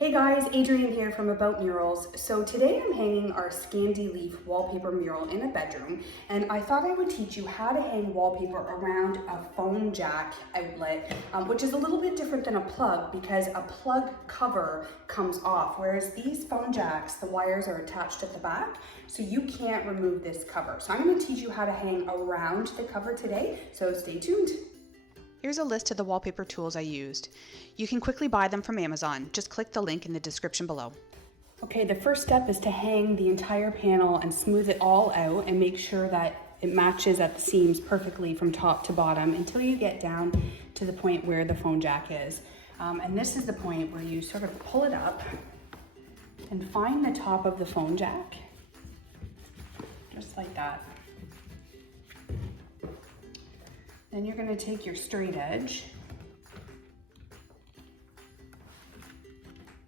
Hey guys, Adrienne here from About Murals. So today I'm hanging our Scandi Leaf wallpaper mural in a bedroom, and I thought I would teach you how to hang wallpaper around a phone jack outlet, which is a little bit different than a plug because a plug cover comes off, whereas these phone jacks, the wires are attached at the back, so you can't remove this cover. So I'm going to teach you how to hang around the cover today, so stay tuned. Here's a list of the wallpaper tools I used. You can quickly buy them from Amazon. Just click the link in the description below. Okay, the first step is to hang the entire panel and smooth it all out and make sure that it matches at the seams perfectly from top to bottom until you get down to the point where the phone jack is. And this is the point where you sort of pull it up and find the top of the phone jack, just like that. Then you're going to take your straight edge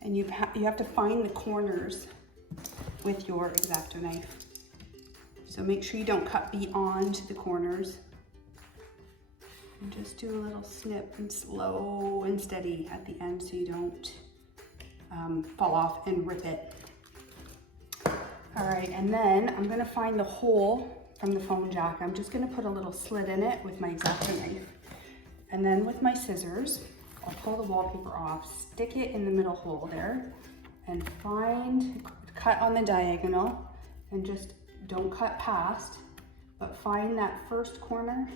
and you have to find the corners with your exacto knife. So make sure you don't cut beyond the corners. And just do a little snip and slow and steady at the end so you don't fall off and rip it. All right, and then I'm going to find the hole from the phone jack. I'm just going to put a little slit in it with my exacto knife. And then with my scissors, I'll pull the wallpaper off, stick it in the middle hole there, and cut on the diagonal, and just don't cut past, but find that first corner,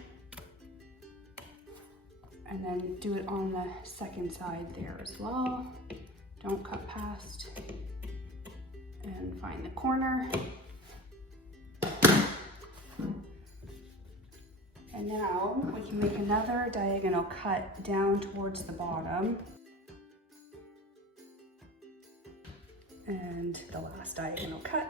and then do it on the second side there as well. Don't cut past, and find the corner. And now we can make another diagonal cut down towards the bottom. And the last diagonal cut.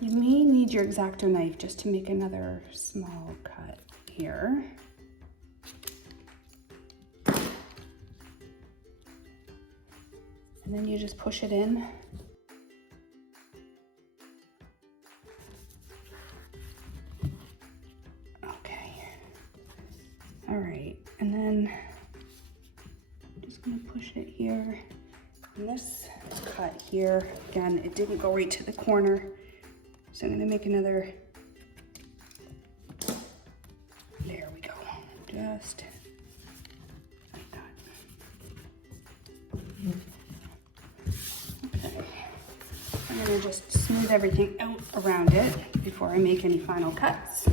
You may need your exacto knife just to make another small cut here. And then you just push it in. All right, and then I'm just gonna push it here. And this cut here, again, it didn't go right to the corner. So I'm gonna make another, there we go, just like that. Okay, I'm gonna just smooth everything out around it before I make any final cuts.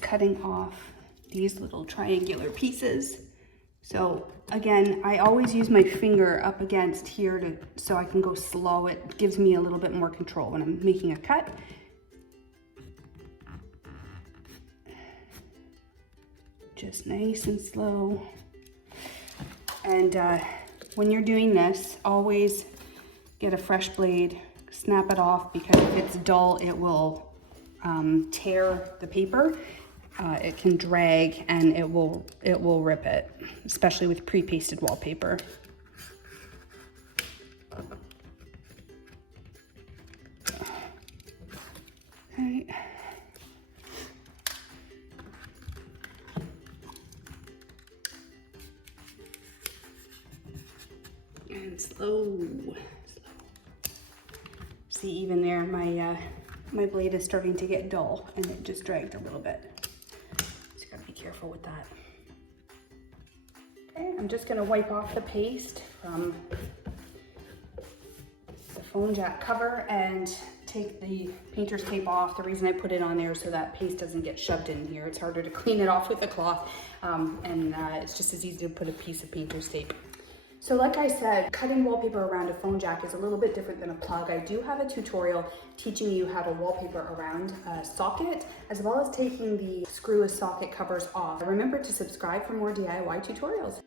Cutting off these little triangular pieces. So again, I always use my finger up against here so I can go slow. It gives me a little bit more control when I'm making a cut. Just nice and slow. And when you're doing this, always get a fresh blade, snap it off, because if it's dull, it will tear the paper. It can drag and it will rip it, especially with pre-pasted wallpaper. Okay. And slow. See, even there, my blade is starting to get dull and it just dragged a little bit. Careful with that. Okay, I'm just going to wipe off the paste from the phone jack cover and take the painter's tape off. The reason I put it on there is so that paste doesn't get shoved in here. It's harder to clean it off with a cloth, and it's just as easy to put a piece of painter's tape. So like I said, cutting wallpaper around a phone jack is a little bit different than a plug. I do have a tutorial teaching you how to wallpaper around a socket, as well as taking the screw socket covers off. Remember to subscribe for more DIY tutorials.